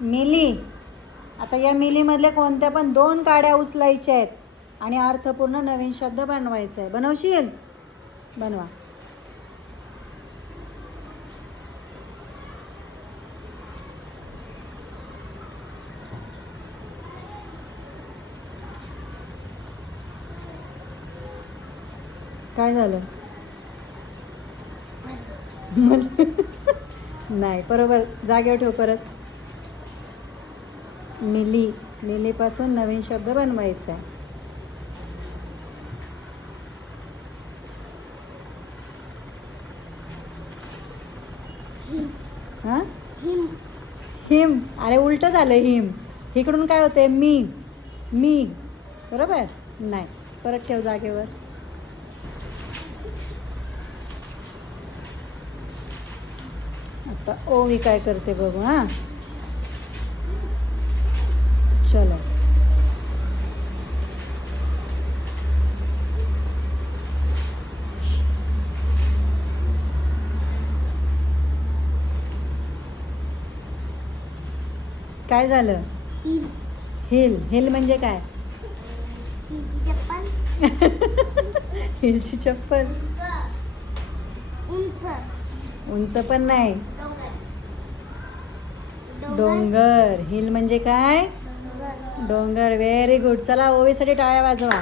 Milli. आता या मिलीमधल्या कोणत्या पण 2 काड्या उचलायच्या आहेत आणि अर्थपूर्ण नवीन शब्द बनवायचा आहे. बनवशील? बनवा. काय झालं? नाही, बरोबर जागेवर ठेव परत. मिली. मिलीपासून नवीन शब्द बनवायचा आहे. हां, हिम. अरे उलट झालं हिम. इकडून काय होते? मी. बरोबर. नाही, परत ठेव जागेवर. आता ओवी काय करते बघू. हां, चलो. काय झालं? हिल. हिल म्हणजे काय? हिलची चप्पल. उंच पण नाही. डोंगर. हिल म्हणजे काय? डोंगर. Very good. चला ओवीसाठी टाळ्या वाजवा.